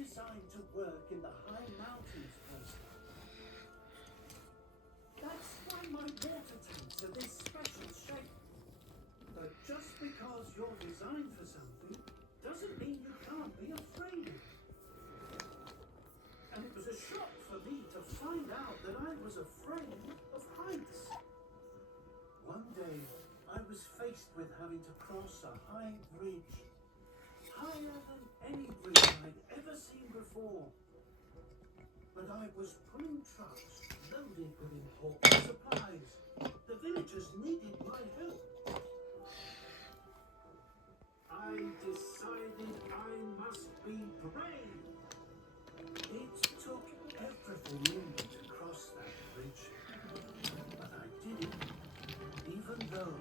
designed to work in the high mountains, Percy. That's why my water tanks are this special shape. But just because you're designed for something doesn't mean you can't be afraid of it. And it was a shock for me to find out that I was afraid of heights. One day, I was faced with having to cross a high bridge, higher than any bridge I'd ever seen before. But I was pulling trucks loaded with important supplies. The villagers needed my help. I decided I must be brave. It took everything in me to cross that bridge, but I did it, even though